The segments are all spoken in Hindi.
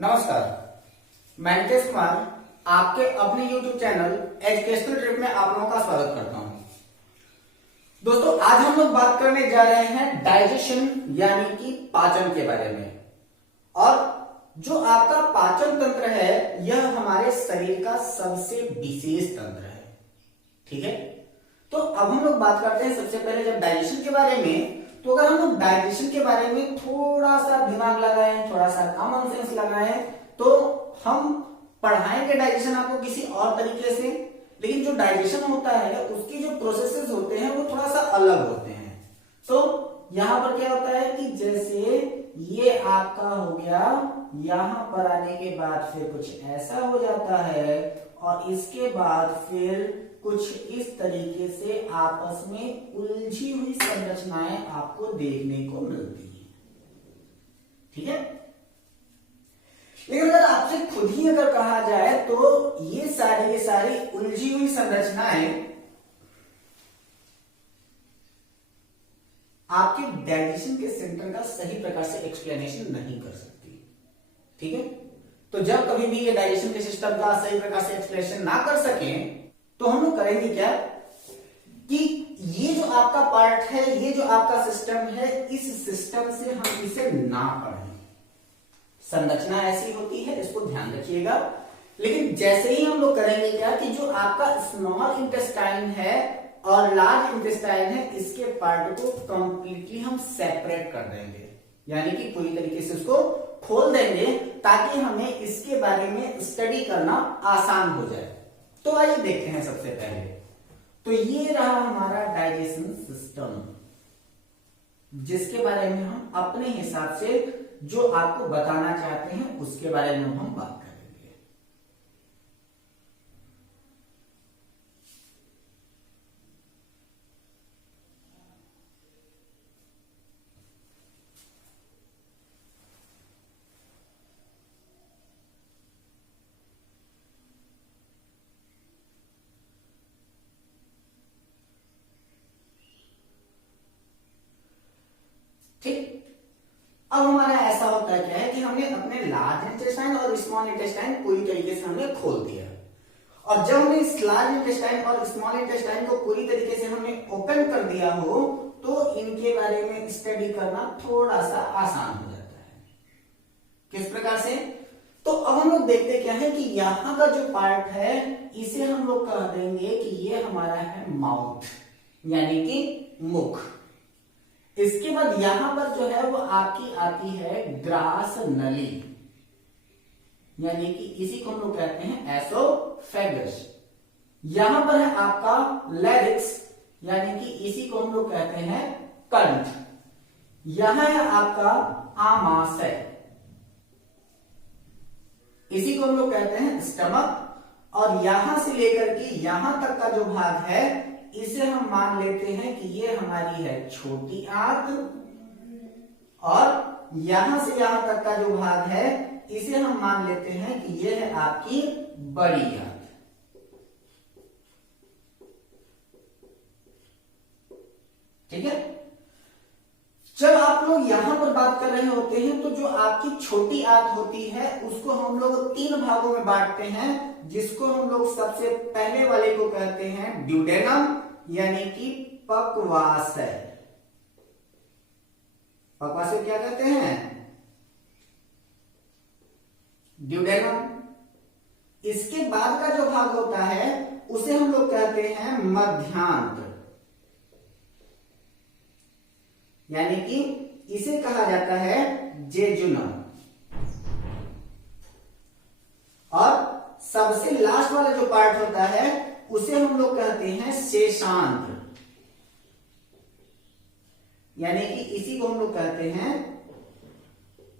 नमस्कार, मैं नितेश कुमार आपके अपने YouTube चैनल एजुकेशनल ट्रिप में आप लोगों का स्वागत करता हूं। दोस्तों, आज हम लोग बात करने जा रहे हैं डाइजेशन यानी कि पाचन के बारे में। और जो आपका पाचन तंत्र है यह हमारे शरीर का सबसे विशेष तंत्र है। ठीक है, तो अब हम लोग बात करते हैं सबसे पहले जब डाइजेशन के बारे में। तो अगर हम लोग डाइजेशन के बारे में थोड़ा सा दिमाग लगाएं, थोड़ा सा कॉमन सेंस लगाएं, तो हम पढ़ाएंगे डाइजेशन आपको किसी और तरीके से, लेकिन जो डाइजेशन होता है उसकी जो प्रोसेसेस होते हैं वो थोड़ा सा अलग होते हैं। तो यहां पर क्या होता है कि जैसे ये आपका हो गया, यहां पर आने के बाद फिर कुछ ऐसा हो जाता है और इसके बाद फिर कुछ इस तरीके से आपस में उलझी हुई संरचनाएं आपको देखने को मिलती हैं। ठीक है, लेकिन अगर आपसे खुद ही अगर कहा जाए तो ये सारी उलझी हुई संरचनाएं आपके डाइजेशन के सेंटर का सही प्रकार से एक्सप्लेनेशन नहीं कर सकती। ठीक है, तो जब कभी भी ये डाइजेशन के सिस्टम का सही प्रकार से एक्सप्लेनेशन ना कर सकें तो हम लोग करेंगे क्या कि ये जो आपका पार्ट है, ये जो आपका सिस्टम है, इस सिस्टम से हम इसे ना पढ़ें। संरचना ऐसी होती है, इसको ध्यान रखिएगा। लेकिन जैसे ही हम लोग करेंगे क्या कि जो आपका स्मॉल इंटेस्टाइन है और लार्ज इंटेस्टाइन है, इसके पार्ट को कंप्लीटली हम सेपरेट कर देंगे, यानी कि पूरी तरीके से उसको खोल देंगे ताकि हमें इसके बारे में स्टडी करना आसान हो जाए। तो आइए देखते हैं सबसे पहले। तो ये रहा हमारा डाइजेशन सिस्टम, जिसके बारे में हम अपने हिसाब से जो आपको बताना चाहते हैं उसके बारे में हम बात करेंगे। ठीक, अब हमारा ऐसा होता है क्या है कि हमने अपने लार्ज इंटेस्टाइन और स्मॉल इंटेस्टाइन पूरी तरीके से हमने खोल दिया, और जब हमने इस लार्ज इंटेस्टाइन और स्मॉल इंटेस्टाइन को पूरी तरीके से हमने ओपन कर दिया हो तो इनके बारे में स्टडी करना थोड़ा सा आसान हो जाता है। किस प्रकार से? तो अब हम लोग देखते क्या है कि यहां का जो पार्ट है इसे हम लोग कह देंगे कि ये हमारा है माउथ, यानी कि मुख। इसके बाद यहां पर जो है वो आपकी आती है ग्रास नली, यानी कि इसी को हम लोग कहते हैं एसोफेगस। यहां पर है आपका लैरिक्स, यानी कि इसी को हम लोग कहते हैं कंठ। यहां है आपका आमाशय, इसी को हम लोग कहते हैं स्टमक। और यहां से लेकर के यहां तक का जो भाग है इसे हम मान लेते हैं कि ये हमारी है छोटी आंत, और यहां से यहां तक का जो भाग है इसे हम मान लेते हैं कि ये है आपकी बड़ी आंत। ठीक है, जब आप लोग यहां पर बात कर रहे होते हैं तो जो आपकी छोटी आंत होती है उसको हम लोग 3 भागों में बांटते हैं, जिसको हम लोग सबसे पहले वाले को कहते हैं ड्यूडेनम, यानी कि पक्वाशय। पक्वाशय क्या कहते हैं? ड्यूडेनम। इसके बाद का जो भाग होता है उसे हम लोग कहते हैं मध्यांत, यानी कि इसे कहा जाता है जेजुनम। और सबसे लास्ट वाला जो पार्ट होता है उसे हम लोग कहते हैं शेषांत, यानी कि इसी को हम लोग कहते हैं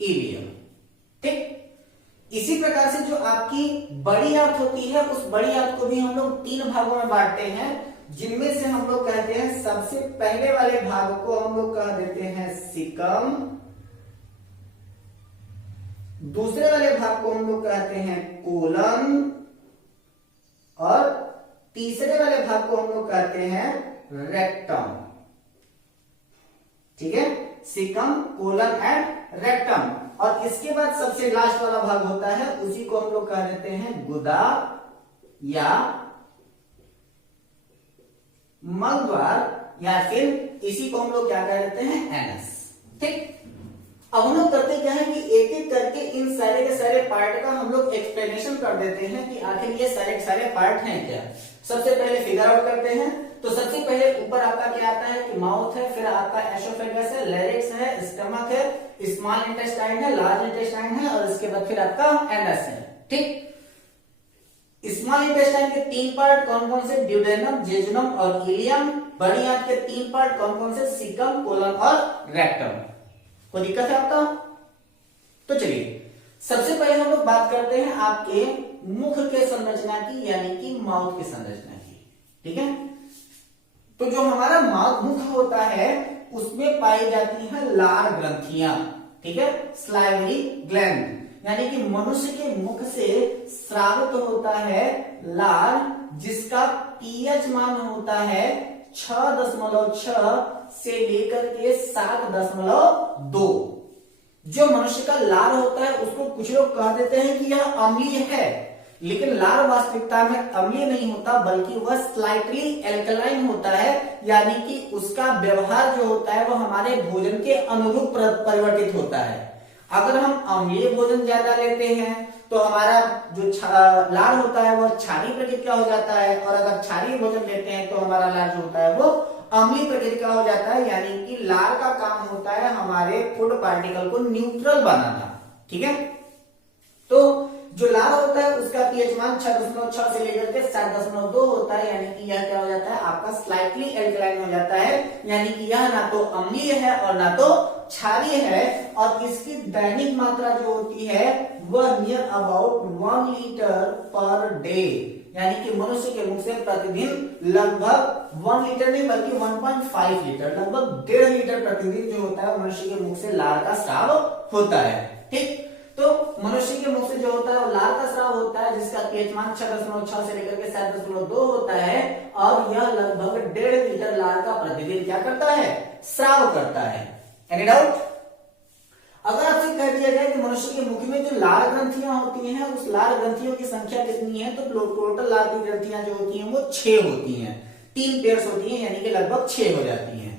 इलियम। ठीक, इसी प्रकार से जो आपकी बड़ी आंत होती है उस बड़ी आंत को भी हम लोग 3 भागों में बांटते हैं, जिनमें से हम लोग कहते हैं सबसे पहले वाले भाग को हम लोग कह देते हैं सिकम, दूसरे वाले भाग को हम लोग कहते हैं कोलन, और तीसरे वाले भाग को हम लोग कहते हैं रेक्टम। ठीक है, सिकम, कोलन एंड रेक्टम। और इसके बाद सबसे लास्ट वाला भाग होता है, उसी को हम लोग कह देते हैं गुदा या मलद्वार, या फिर इसी को हम लोग क्या कह देते हैं, एनस। ठीक, अब हम लोग करते क्या है कि एक एक करके इन सारे के सारे पार्ट का हम लोग एक्सप्लेनेशन कर देते हैं कि आखिर ये सारे के सारे पार्ट हैं क्या। सबसे पहले फिगर आउट करते हैं। तो सबसे पहले ऊपर आपका क्या आता है कि माउथ है, फिर आपका एसोफेगस है, लैरिक्स है, स्टमक है, स्मॉल इंटेस्टाइन है, लार्ज इंटेस्टाइन है, और इसके बाद फिर आपका एनस है। ठीक, स्मॉल इंटेस्टाइन के 3 पार्ट कौन कौन से, ड्यूडेनम, जेजुनम और इलियम। बड़ी आंत के 3 पार्ट कौन कौन से, सीकम, कोलन और रेक्टम। कोई दिक्कत है आपका? तो चलिए सबसे पहले हम लोग बात करते हैं आपके मुख के संरचना की, यानी कि माउथ की संरचना की। ठीक है, तो जो हमारा मुख होता है उसमें पाई जाती है लार ग्रंथियां। ठीक है, स्लाइवरी ग्लैंड, यानी कि मनुष्य के मुख से स्रावित होता है लार, जिसका पीएच मान होता है 6.6 से लेकर के 7.2। जो मनुष्य का लार होता है उसको कुछ लोग कह देते हैं कि यह अम्लीय है, लेकिन लार वास्तविकता में अम्लीय नहीं होता, बल्कि वह स्लाइटली एल्कलाइन होता है, यानी कि उसका व्यवहार जो होता है वो हमारे भोजन के अनुरूप परिवर्तित होता है। अगर हम अम्लीय भोजन ज्यादा लेते हैं तो हमारा जो लार होता है वह क्षारीय प्रकृति का हो जाता है, और अगर क्षारीय भोजन लेते हैं तो हमारा लार जो होता है वो अम्लीय प्रकृति का हो जाता है। यानी कि लार का काम होता है हमारे फूड पार्टिकल को न्यूट्रल बनाना। ठीक है, तो जो लार होता है उसका पीएच मान 6.6 से लेकर के 7.2 होता है, यानी कि यह क्या हो जाता है, आपका स्लाइटली एल्कलाइन हो जाता है, यानी कि यह ना तो अम्लीय है और ना तो क्षारीय है। और इसकी दैनिक मात्रा जो होती है वह near about 1 litre per day, यानी कि मनुष्य के मुख से प्रतिदिन लगभग 1 लीटर नहीं बल्कि 1.5 लीटर, लगभग 1.5 लीटर प्रतिदिन जो होता है मनुष्य के मुख से लार का स्राव होता है। ठीक, तो मनुष्य के मुख से जो होता है वो लार का स्राव होता है, जिसका पीएच मान 6.6 से लेकर के 7.2 होता है, और यह लगभग 1.5 लीटर लार का प्रतिदिन क्या करता है, स्राव करता है। Any doubt? अगर आपसे कह दिया जाए कि मनुष्य के मुख में जो लार ग्रंथियां होती हैं उस लार ग्रंथियों की संख्या कितनी है, तो टोटल लार की ग्रंथियां जो होती हैं वो 6 होती हैं, 3 पेयर्स होती हैं, यानी कि लगभग 6 हो जाती हैं।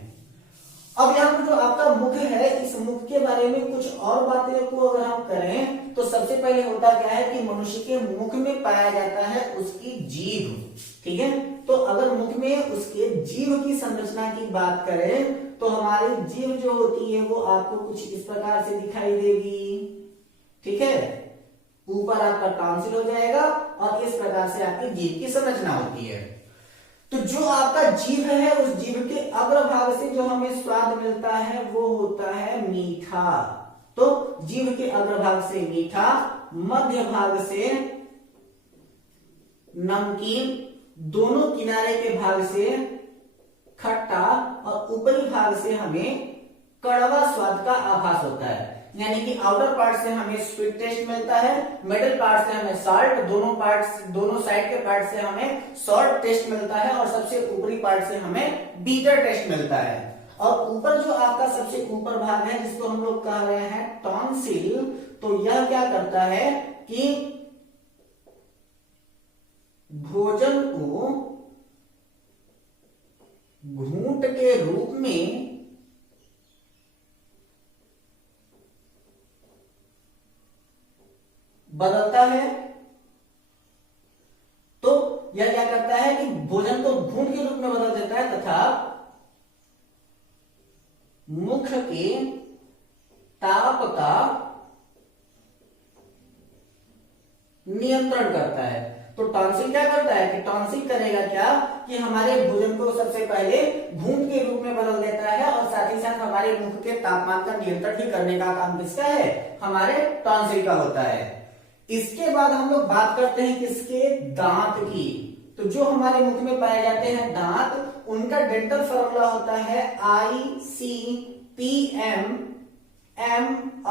अब यहाँ पर जो आपका मुख है, इस मुख के बारे में कुछ और बातें को अगर हम करें तो सबसे पहले होता क्या है कि मनुष्य के मुख में पाया जाता है उसकी जीभ। ठीक है, तो अगर मुख में उसके जीभ की संरचना की बात करें तो हमारी जीभ जो होती है वो आपको कुछ इस प्रकार से दिखाई देगी। ठीक है, ऊपर आपका टॉन्सिल हो जाएगा और इस प्रकार से आपकी जीभ की संरचना होती है। तो जो आपका जीभ है उस जीभ के अग्रभाग से जो हमें स्वाद मिलता है वो होता है मीठा। तो जीभ के अग्रभाग से मीठा, मध्य भाग से नमकीन, दोनों किनारे के भाग से खट्टा और ऊपरी भाग से हमें कड़वा स्वाद का आभास होता है। यानी कि आउटर पार्ट से हमें स्वीट टेस्ट मिलता है, मिडिल पार्ट से हमें साल्ट, दोनों साइड के पार्ट से हमें सॉल्ट टेस्ट मिलता है, और सबसे ऊपरी पार्ट से हमें बीटर टेस्ट मिलता है। और ऊपर जो आपका सबसे ऊपर भाग है जिसको हम लोग कह रहे हैं टॉन्सिल, तो यह क्या करता है कि भोजन को घूंट के रूप में बदलता है। तो यह क्या करता है कि भोजन को घूंट के रूप में बदल देता है तथा मुख के ताप का नियंत्रण करता है। तो टॉन्सिल क्या करता है कि टॉन्सिल करेगा क्या कि हमारे भोजन को सबसे पहले घूंट के रूप में बदल देता है, और साथ ही साथ हमारे मुख के तापमान का नियंत्रण भी करने का काम किसका है, हमारे टॉन्सिल का होता है। इसके बाद हम लोग बात करते हैं किसके, दांत की। तो जो हमारे मुख में पाए जाते हैं दांत, उनका डेंटल फॉर्मूला होता है ICPM M/ICPMM,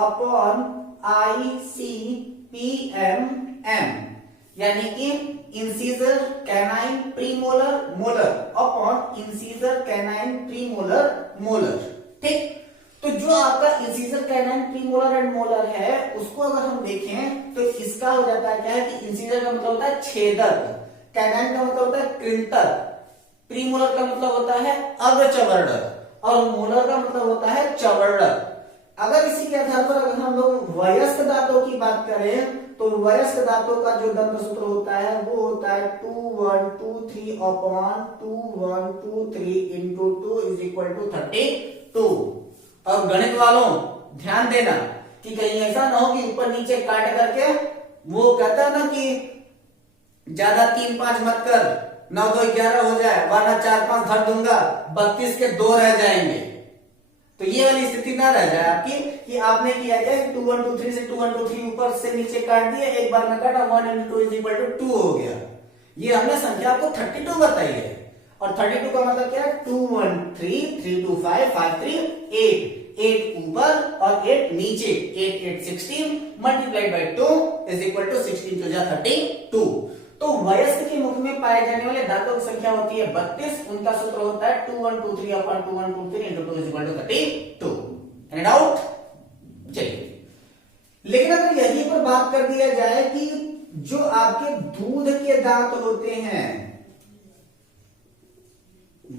यानी कि incisor canine premolar molar upon incisor canine premolar molar. ठीक, तो जो आपका incisor canine premolar and molar है उसको अगर हम देखें तो इसका हो जाता है क्या है कि इंसिजर का मतलब होता है छेदक, कैनाइन का मतलब होता है कृंतक, प्रीमोलर का मतलब होता है अग्रचवर्णक और मोलर का मतलब होता है चवर्णक। अगर इसी के आधार पर अगर हम लोग वयस्क दांतों की बात करें तो वयस्क दांतों का जो दंत सूत्र होता है वो होता है 2123 upon 2123 into 2 is equal to 32। और गणित वालों ध्यान देना कि कहीं ऐसा ना हो कि ऊपर नीचे काट करके वो कहता है ना कि ज्यादा 3-5 मत कर 9-2-11 हो जाए वरना 4-5 धर दूंगा 32 के 2 रह जाएंगे। तो ये वाली स्थिति ना रह जाए आपकी कि आपने किया क्या 2123 से 2123 ऊपर से नीचे काट दिया, एक बार में काटा 1 into 2 is equal to 2 हो गया। ये हमने संख्या आपको 32 बताई है और 32 का मतलब क्या है 213 325 53 8 8 ऊपर और 8 नीचे 8 8 16 multiplied by 2 is equal to 16 to 32। तो वयस्क के मुख में पाए जाने वाले दांतों की संख्या होती है 32, उनका सूत्र होता है 2123 upon 2123 into 2 is equal to 32। Any doubt? चलिए, लेकिन अगर यहीं पर बात कर दिया जाए कि जो आपके दूध के दांत होते हैं,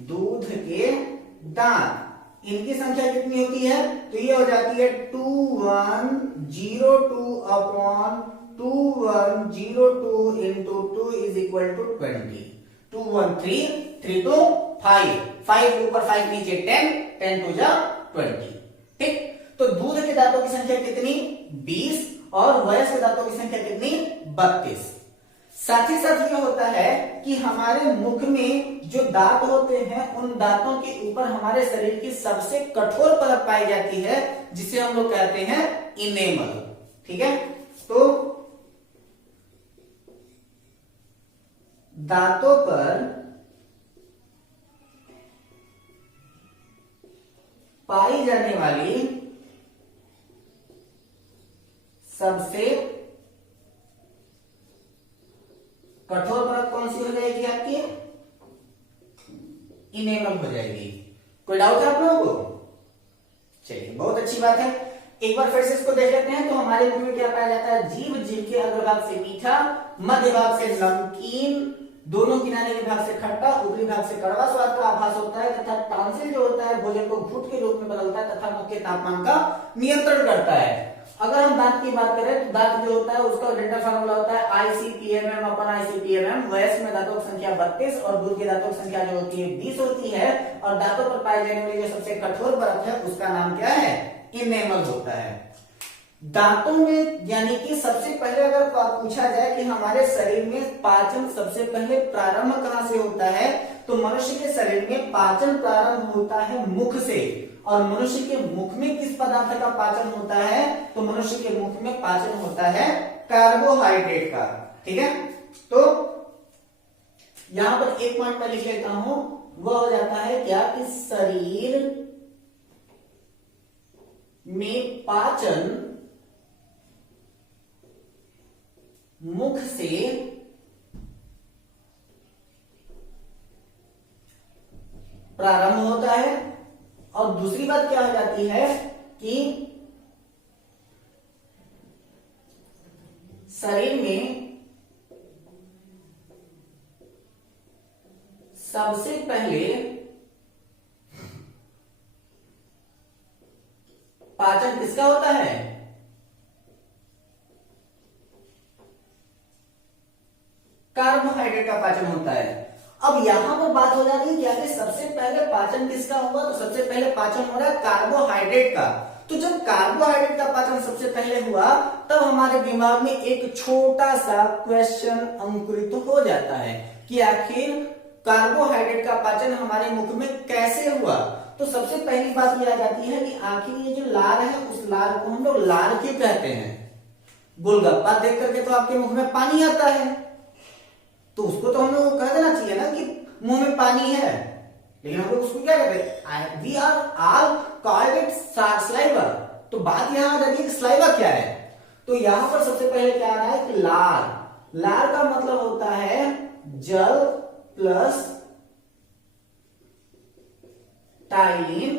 दूध के दांत, इनकी संख्या कितनी होती है तो ये हो जाती है 2102 upon 2102 into 2 is equal to 20। 213 3 to 5 5 ऊपर 5 नीचे 10 10 to 20। ठीक, तो दूध के दांतों की संख्या कितनी 20 और वयस्क दांतों की संख्या कितनी 32। साथ ही साथ ये होता है कि हमारे मुख में जो दांत होते हैं उन दांतों के ऊपर हमारे शरीर की सबसे कठोर परत पाई जाती है जिसे हम लोग कहते हैं इनेमल। ठीक है, तो दांतों पर पाई जाने वाली सबसे कठोर परत कौन सी हो जाएगी आपकी इनेमल हो जाएगी। कोई डाउट है आप लोगों को? चलिए, बहुत अच्छी बात है। एक बार फिर से इसको देख लेते हैं। तो हमारे मुख में क्या पाया जाता है जीभ, जीभ के अग्रभाग से मीठा, मध्य भाग से नमकीन, दोनों किनारे के भाग से खट्टा, ऊपरी भाग से कड़वा स्वाद का आभास होता है तथा टॉन्सिल जो होता है भोजन को घुट के रूप में बदलता है तथा मुख के तापमान का नियंत्रण करता है। अगर हम दांत की बात करें तो दांत जो होता है उसका डेल्टा फार्मूला होता है ICPMM अपन ICPMM। वयस्क में दांतों की संख्या 32 और दूध के दांतों की संख्या जो होती है 20 होती है और दांतों पर पाई जाने वाली जो सबसे कठोर परत है उसका नाम क्या है इनेमल होता है। दांतों में यानी कि सबसे पहले अगर पूछा जाए कि हमारे शरीर में पाचन सबसे पहले प्रारंभ कहां से होता है तो मनुष्य के शरीर में पाचन प्रारंभ होता है मुख से। और मनुष्य के मुख में किस पदार्थ का पाचन होता है तो मनुष्य के मुख में पाचन होता है कार्बोहाइड्रेट का। ठीक है, तो यहां पर एक पॉइंट मैं लिख लेता हूं, वह हो जाता है क्या कि शरीर में पाचन मुख से प्रारंभ होता है। और दूसरी बात क्या हो जाती है कि शरीर में सबसे पहले पाचन किसका होता है कार्बोहाइड्रेट का पाचन होता है। अब यहां पर बात हो जाती है क्या कि सबसे पहले पाचन किसका हुआ तो सबसे पहले पाचन हो रहा है कार्बोहाइड्रेट का। तो जब कार्बोहाइड्रेट का पाचन सबसे पहले हुआ तब हमारे दिमाग में एक छोटा सा क्वेश्चन अंकुरित हो जाता है कि आखिर कार्बोहाइड्रेट का पाचन हमारे मुख में कैसे हुआ। तो सबसे पहली बात यह आ जाती है कि आखिर ये जो लार है उस लार को हम लोग लार क्यों कहते हैं। गोलगप्पा देख करके तो आपके मुख में पानी आता है तो उसको तो हम लोग कह देना चाहिए ना कि मुंह में पानी है, लेकिन हम लोग उसको क्या कहते हैं we are all called it saliva. तो बात यहां आ जाती है कि स्लाइवा क्या है। तो यहां पर सबसे पहले क्या आ रहा है कि लार, लार का मतलब होता है जल प्लस टाइलिन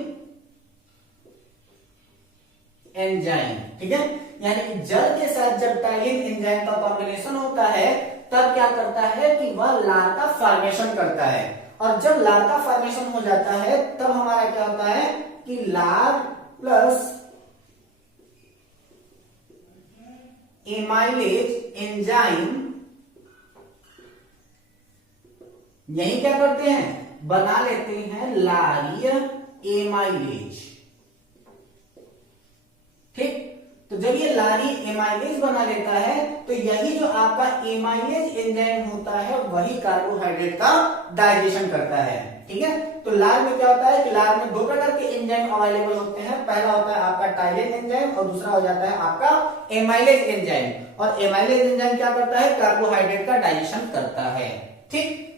एंजाइम, ठीक है। यानी कि जल के साथ जब टाइलिन एंजाइम का कॉम्बिनेशन होता है तब क्या करता है कि वह लार का फॉर्मेशन करता है, और जब लार का फॉर्मेशन हो जाता है तब हमारा क्या होता है कि लार प्लस एमाइलेज एंजाइम यही क्या करते हैं, बना लेते हैं लारीय एमाइलेज, ठीक। तो जब ये लारी एमाइलेज बना लेता है तो यही जो आपका एमाइलेज एंजाइम होता है वही कार्बोहाइड्रेट का डाइजेशन करता है, ठीक है। तो लार में क्या होता है कि लार में दो प्रकार के एंजाइम अवेलेबल होते हैं, पहला होता है आपका टाइलिन एंजाइम और दूसरा हो जाता है आपका एमाइलेज एंजाइम, और एमाइलेज एंजाइम क्या करता है, कार्बोहाइड्रेट का डाइजेशन करता है, ठीक।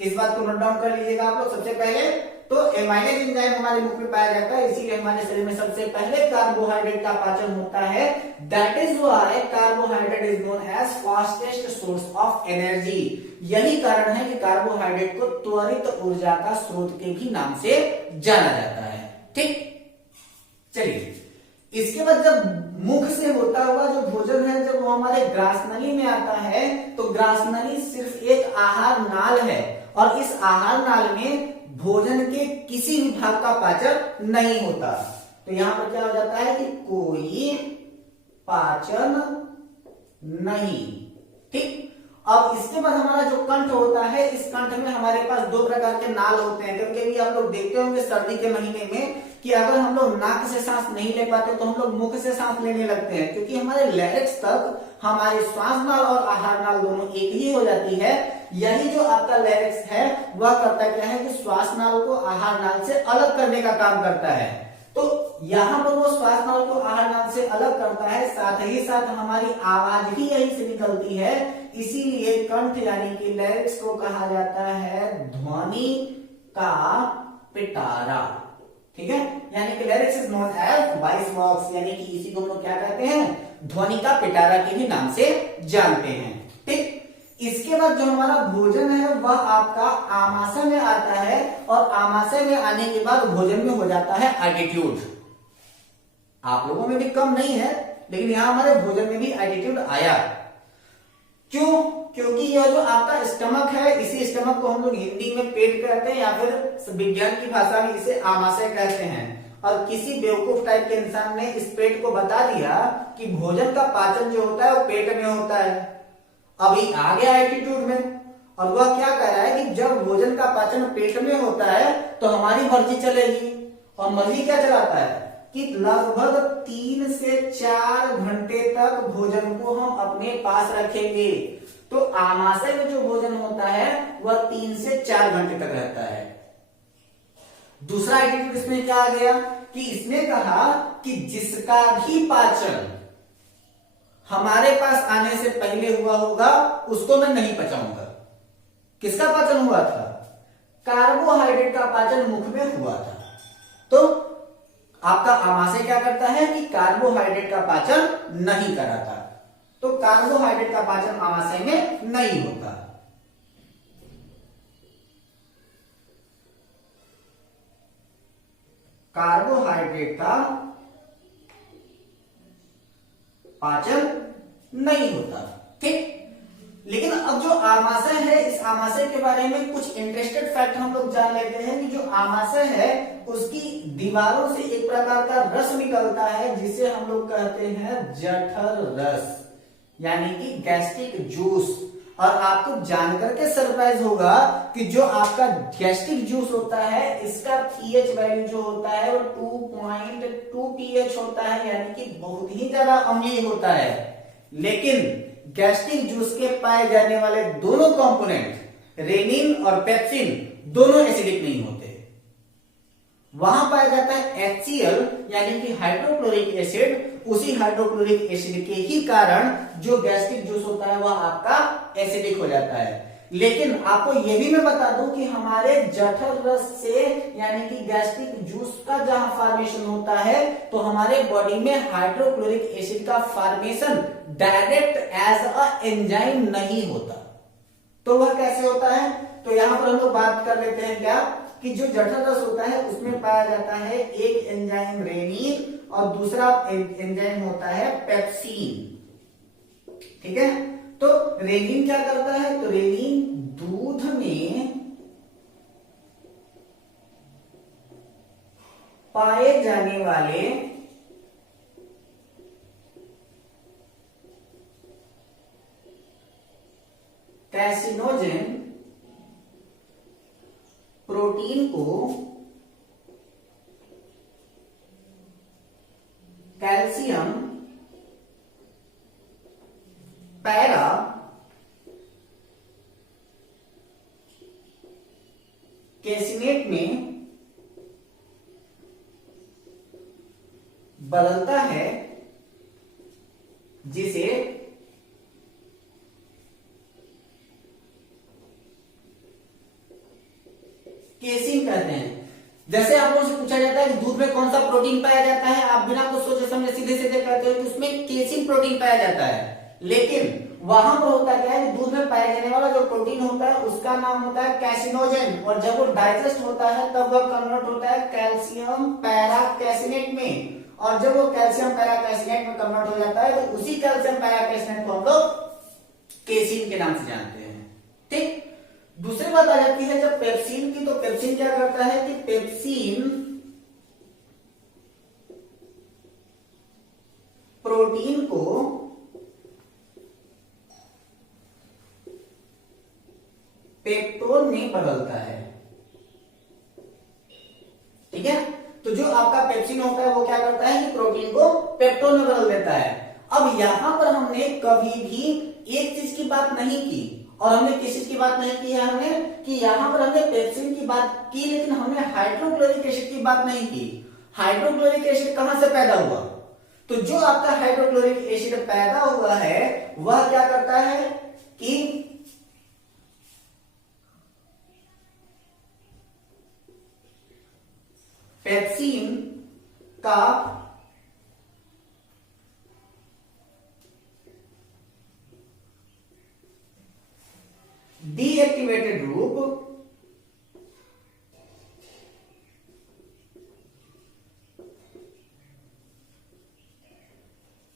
इस बात को नोट डाउन कर लीजिएगा आप लोग। सबसे पहले तो एमाइलेज एंजाइम हमारे मुख में पाया जाता है, इसीलिए हमारे शरीर में सबसे पहले कार्बोहाइड्रेट का पाचन होता है। That is why carbohydrate is known as fastest source of energy. यही कारण है कि कार्बोहाइड्रेट को त्वरित ऊर्जा का स्रोत के भी नाम से जाना जाता है, ठीक। चलिए, इसके बाद जब मुख से होता हुआ जो भोजन है जब वो हमारे ग्रासनली में आता है तो ग्रासनली सिर्फ एक आहार नाल है, और इस आहार नाल में भोजन के किसी भी भाग का पाचन नहीं होता। तो यहां पर क्या हो जाता है कि कोई पाचन नहीं, ठीक। अब इसके बाद हमारा जो कंठ होता है, इस कंठ में हमारे पास दो प्रकार के नाल होते हैं। क्योंकि भी आप लोग देखते होंगे सर्दी के महीने में कि अगर हम लोग नाक से सांस नहीं ले पाते तो हम लोग मुख से सांस लेने लगते हैं, क्योंकि हमारे लैरिक्स तक हमारे श्वास नाल और आहार नाल दोनों एक ही हो जाती है। यही जो आपका लैरिक्स है वह करता क्या है कि श्वास नाल को आहार नाल से अलग करने का काम करता है। तो यहां पर वो श्वास नाल को आहार नाल से अलग करता है, साथ ही साथ हमारी आवाज भी यही से निकलती है। इसीलिए कंठ यानी कि लैरिक्स को कहा जाता है ध्वनि का पिटारा, ठीक है। यानी कि larynx is known as voice box, यानी कि इसी को हम लोग क्या कहते हैं, ध्वनि का पिटारा के भी नाम से जानते हैं, ठीक। इसके बाद जो हमारा भोजन है वह आपका आमाशय में आता है, और आमाशय में आने के बाद भोजन में हो जाता है एटीट्यूड। आप लोगों में भी कम नहीं है, लेकिन यहां हमारे भोजन में भी एटीट्यूड आया। क्यों? क्योंकि यह जो आपका स्टमक है, इसी स्टमक को हम लोग हिंदी में पेट कहते हैं, या फिर विज्ञान की भाषा में इसे आमाशय कहते हैं। और किसी बेवकूफ टाइप के इंसान ने इस पेट को बता दिया कि भोजन का पाचन जो होता है वो पेट में होता है। अभी आ गया एटीट्यूड में, और वह क्या कह रहा है कि जब भोजन का पाचन पेट में होता है तो हमारी मर्जी चलेगी। और मर्जी क्या चलाता है कि लगभग 3 से 4 घंटे तक भोजन को हम अपने पास रखेंगे। तो आमाशय में जो भोजन होता है वह 3 से 4 घंटे तक रहता है। दूसरा एटीट्यूड इसमें क्या आ गया कि इसने कहा कि जिसका भी पाचन हमारे पास आने से पहले हुआ होगा उसको मैं नहीं पचाऊंगा। किसका पाचन हुआ था? कार्बोहाइड्रेट का पाचन मुख में हुआ था। तो आपका आमाशय क्या करता है कि कार्बोहाइड्रेट का पाचन नहीं कराता। तो कार्बोहाइड्रेट का पाचन आमाशय में नहीं होता। कार्बोहाइड्रेट का पाचन नहीं होता, ठीक। लेकिन अब जो आमाशय है, इस आमाशय के बारे में कुछ इंटरेस्टेड फैक्ट हम लोग जान लेते हैं कि जो आमाशय है उसकी दीवारों से एक प्रकार का रस निकलता है जिसे हम लोग कहते हैं जठर रस, यानी कि गैस्ट्रिक जूस। और आपको जानकर के सरप्राइज होगा कि जो आपका गैस्ट्रिक जूस होता है इसका पीएच वैल्यू जो होता है वो 2.2 पीएच होता है, यानी कि बहुत ही ज्यादा अम्लीय होता है। लेकिन गैस्ट्रिक जूस के पाए जाने वाले दोनों कंपोनेंट रेनिन और पेप्सिन दोनों एसिडिक नहीं होते। वहां पाया जाता है HCl यानी कि हाइड्रोक्लोरिक एसिड। उसी हाइड्रोक्लोरिक एसिड के ही कारण जो गैस्ट्रिक जूस होता है वह आपका एसिडिक हो जाता है। लेकिन आपको यह भी मैं बता दूं कि हमारे जठर रस से यानी कि गैस्ट्रिक जूस का जहां फॉर्मेशन होता है तो हमारे बॉडी में हाइड्रोक्लोरिक एसिड का formation direct as a enzyme नहीं होता। तो वह कैसे होता है? तो यहां पर हम लोग बात कर लेते हैं क्या कि जो जठर रस होता है उसमें पाया जाता है एक एंजाइम रेनिन और दूसरा एंजाइम होता है पेप्सिन। ठीक है, तो रेनिन क्या करता है? तो रेनिन दूध में पाए जाने वाले कैसिनोजेन प्रोटीन को कैल्शियम पैरा कैसिनेट में बदलता है, जिसे केसिन कहते हैं। जैसे आप लोगों से पूछा जाता है कि दूध में कौन सा प्रोटीन पाया जाता है, आप बिना कुछ सोचे समझे सीधे सीधे कहते हो कि उसमें केसिन प्रोटीन पाया जाता है, लेकिन वहां पर होता क्या है कि दूध में पाया जाने वाला जो प्रोटीन होता है उसका नाम होता है कैसिनोजेन, और जब वो डाइजेस्ट होता है तब वह कन्वर्ट होता है कैल्शियम पैरा कैसिनेट में, और जब वो कैल्शियम पैरा कैसिनेट में कन्वर्ट हो जाता है तो उसी कैल्शियम पैरा कैसिनेट को हम लोग केसिन के नाम से जानते हैं। ठीक, दूसरी बात आ जाती है जब पेप्सिन की, तो पेप्सिन क्या करता है कि पेप्सिन प्रोटीन को पेप्टोन में बदलता है। ठीक है, तो जो आपका पेप्सिन होता है वो क्या करता है कि प्रोटीन को पेप्टोन में बदल देता है। अब यहां पर हमने कभी भी एक चीज की बात नहीं की, और हमने किस चीज की बात नहीं की है हमने कि यहां पर हमने पेप्सिन की बात की, लेकिन हमने हाइड्रोक्लोरिक एसिड की बात नहीं की। हाइड्रोक्लोरिक एसिड कहां से पैदा हुआ? तो जो आपका हाइड्रोक्लोरिक एसिड पैदा हुआ है वह क्या करता है कि पेप्सिन का डीएक्टिवेटेड रूप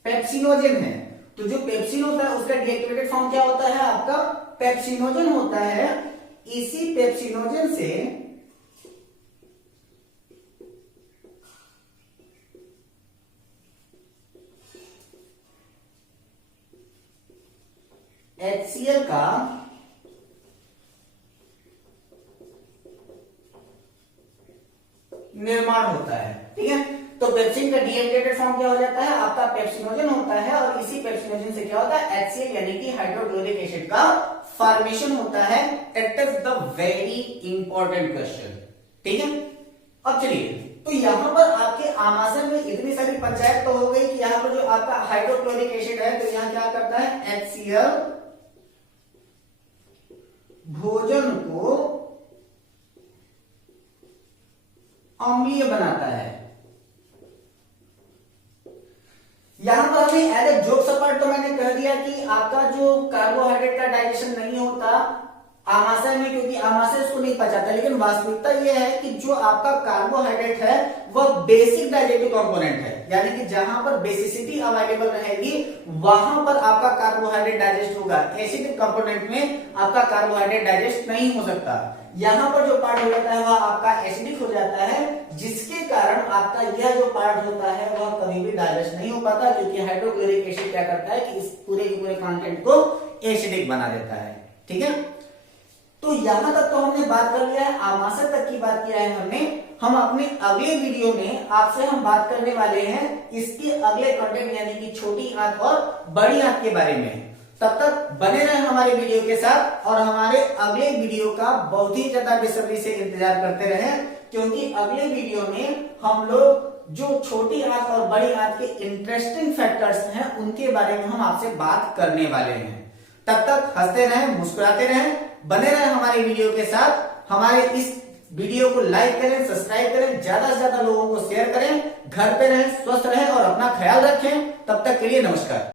पेप्सिनोजेन है। तो जो पेप्सिन होता है उसका डीएक्टिवेटेड फॉर्म क्या होता है? आपका पेप्सिनोजेन होता है। इसी पेप्सिनोजेन से HCl का निर्माण होता है। ठीक है, तो पेप्सिन का डीएक्टिवेटेड फॉर्म क्या हो जाता है? आपका पेप्सिनोजेन होता है, और इसी पेप्सिनोजेन से क्या होता है? HCl यानी कि हाइड्रोक्लोरिक एसिड का फॉर्मेशन होता है। It is the very important question. ठीक है, अब चलिए, तो यहां पर आपके आमाशय में इतनी सारी पंचायत तो हो गई कि यहां पर जो आपका हाइड्रोक्लोरिक एसिड है तो यहां क्या करता है? HCl भोजन को अम्लीय बनाता है। यहां पर हमें एज ए जोक सपाट तो मैंने कह दिया कि आपका जो कार्बोहाइड्रेट का डाइजेशन नहीं होता आमाशय में, क्योंकि आमाशय उसको नहीं पचाता, लेकिन वास्तविकता यह है कि जो आपका कार्बोहाइड्रेट है वह बेसिक डाइजेटिव कंपोनेंट है, यानी कि जहां पर बेसिसिटी अवेलेबल रहेगी वहां पर आपका कार्बोहाइड्रेट डाइजेस्ट होगा। एसिडिक कंपोनेंट में आपका कार्बोहाइड्रेट डाइजेस्ट नहीं हो सकता। यहां पर जो पार्ट हो जाता है वह आपका एसिडिक हो जाता है, जिसके कारण आपका यह जो पार्ट होता है वह कभी भी डाइजेस्ट नहीं हो पाता, क्योंकि हाइड्रोक्लोरिक एसिड क्या करता है कि इस पूरे के पूरे कंटेंट को एसिडिक बना देता है। ठीक है, तो यहां तक तो हमने बात कर लिया है, आमाशय तक की बात किया है हमने। हम अपने अगले वीडियो में आपसे हम बात करने वाले हैं इसके अगले कंटेंट यानी कि छोटी आंत और बड़ी आंत के बारे में। तब तक बने रहे हमारे वीडियो के साथ, और हमारे अगले वीडियो का बहुत ही ज्यादा बेसब्री से इंतजार करते रहें, क्योंकि अगले वीडियो में हम लोग जो छोटी आंत और बड़ी आंत के इंटरेस्टिंग फैक्टर्स हैं उनके बारे में हम आपसे बात करने वाले हैं। तब तक हंसते रहें, मुस्कुराते रहें, बने रहें हमारे वीडियो के साथ। हमारे इस वीडियो को लाइक करें, सब्सक्राइब करें, ज्यादा से ज्यादा लोगों को शेयर करें। घर पे रहें, स्वस्थ रहें और अपना ख्याल रखें। तब तक के लिए नमस्कार।